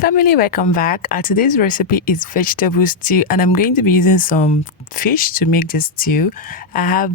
Family, welcome back. Today's recipe is vegetable stew, and I'm going to be using some fish to make this stew. I have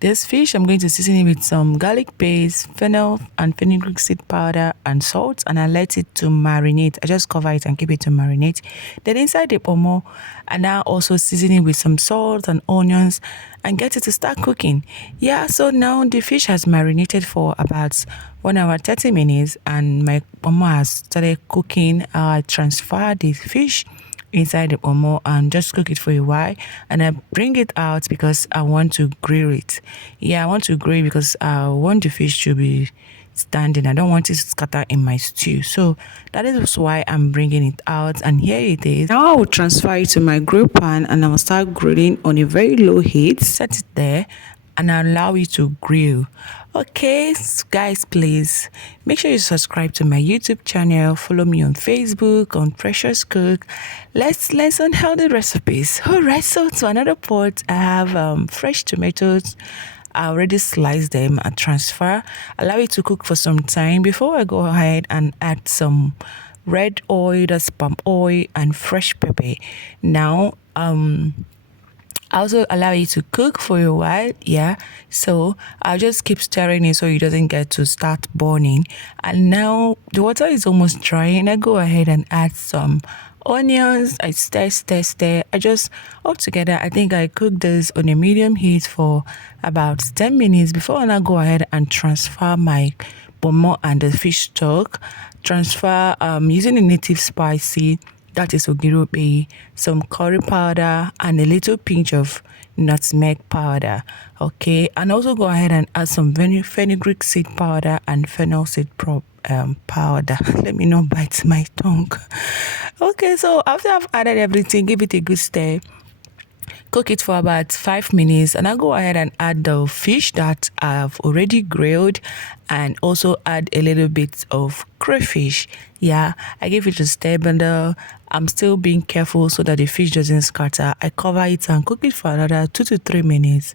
this fish. I'm going to season it with some garlic paste, fennel and fenugreek seed powder, and salt, and I let it to marinate. I just cover it and keep it to marinate. Then inside the pomo, and now also season it with some salt and onions, and get it to start cooking. Yeah, so now the fish has marinated for about 1 hour 30 minutes, and my mama has started cooking. I transfer the fish inside the omo and just cook it for a while, and I bring it out because I want to grill it. Yeah, I want to grill because I want the fish to be standing. I don't want it to scatter in my stew, so that is why I'm bringing it out. And here it is. Now I will transfer it to my grill pan, and I will start grilling on a very low heat. Set it there and allow it to grill. Okay, guys, please make sure you subscribe to my YouTube channel. Follow me on Facebook on Precious Cook. Let's learn some healthy recipes. All right, so to another pot, I have fresh tomatoes. I already sliced them and transfer. Allow it to cook for some time before I go ahead and add some red oil, that's palm oil, and fresh pepper. Now, I also allow it to cook for a while. Yeah, so I'll just keep stirring it so it doesn't get to start burning. And now the water is almost dry, and I go ahead and add some onions. I stir. I just altogether, I think I cook this on a medium heat for about 10 minutes before I go ahead and transfer my pomo and the fish stock. Transfer using a native spicy, that is ogirobe, some curry powder, and a little pinch of nutmeg powder. Okay, and also go ahead and add some fenugreek seed powder and fennel seed powder. Let me not bite my tongue. Okay, so after I've added everything, give it a good stir. Cook it for about 5 minutes, and I'll go ahead and add the fish that I've already grilled, and also add a little bit of crayfish. Yeah, I give it a stir, but I'm still being careful so that the fish doesn't scatter. I cover it and cook it for another 2 to 3 minutes.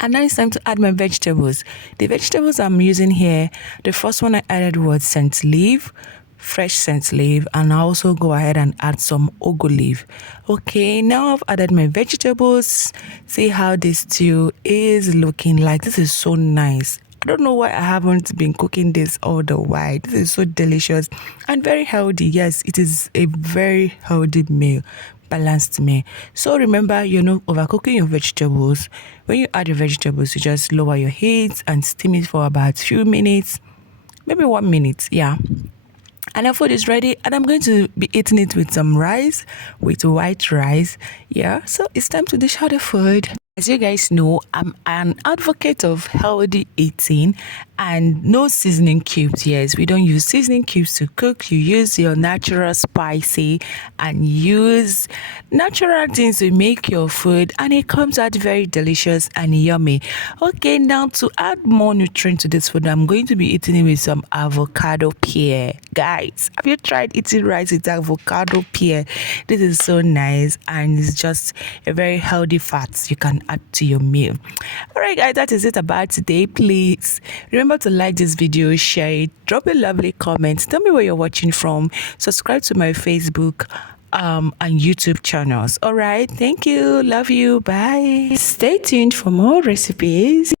And now it's time to add my vegetables. The vegetables I'm using here, the first one I added was scent leaf, fresh scent leaf, and I also go ahead and add some ugu leaf. Okay, now I've added my vegetables. See how this stew is looking like. This is so nice. I don't know why I haven't been cooking this all the while. This is so delicious and very healthy. Yes, it is a very healthy meal, balanced meal. So remember, you're not overcooking your vegetables. When you add your vegetables, you just lower your heat and steam it for about few minutes, maybe 1 minute. Yeah. And our food is ready, and I'm going to be eating it with some rice, with white rice. Yeah, so it's time to dish out the food. As you guys know, I'm an advocate of healthy eating and no seasoning cubes. Yes, we don't use seasoning cubes to cook. You use your natural spicy and use natural things to make your food, and it comes out very delicious and yummy. Okay, now to add more nutrient to this food, I'm going to be eating it with some avocado pear. Guys, have you tried eating rice with avocado pear? This is so nice, and it's just a very healthy fat you can add to your meal. All right, guys, that is it about today. Please remember to like this video, share it, drop a lovely comment, tell me where you're watching from, subscribe to my Facebook and YouTube channels. All right, thank you, love you, bye. Stay tuned for more recipes.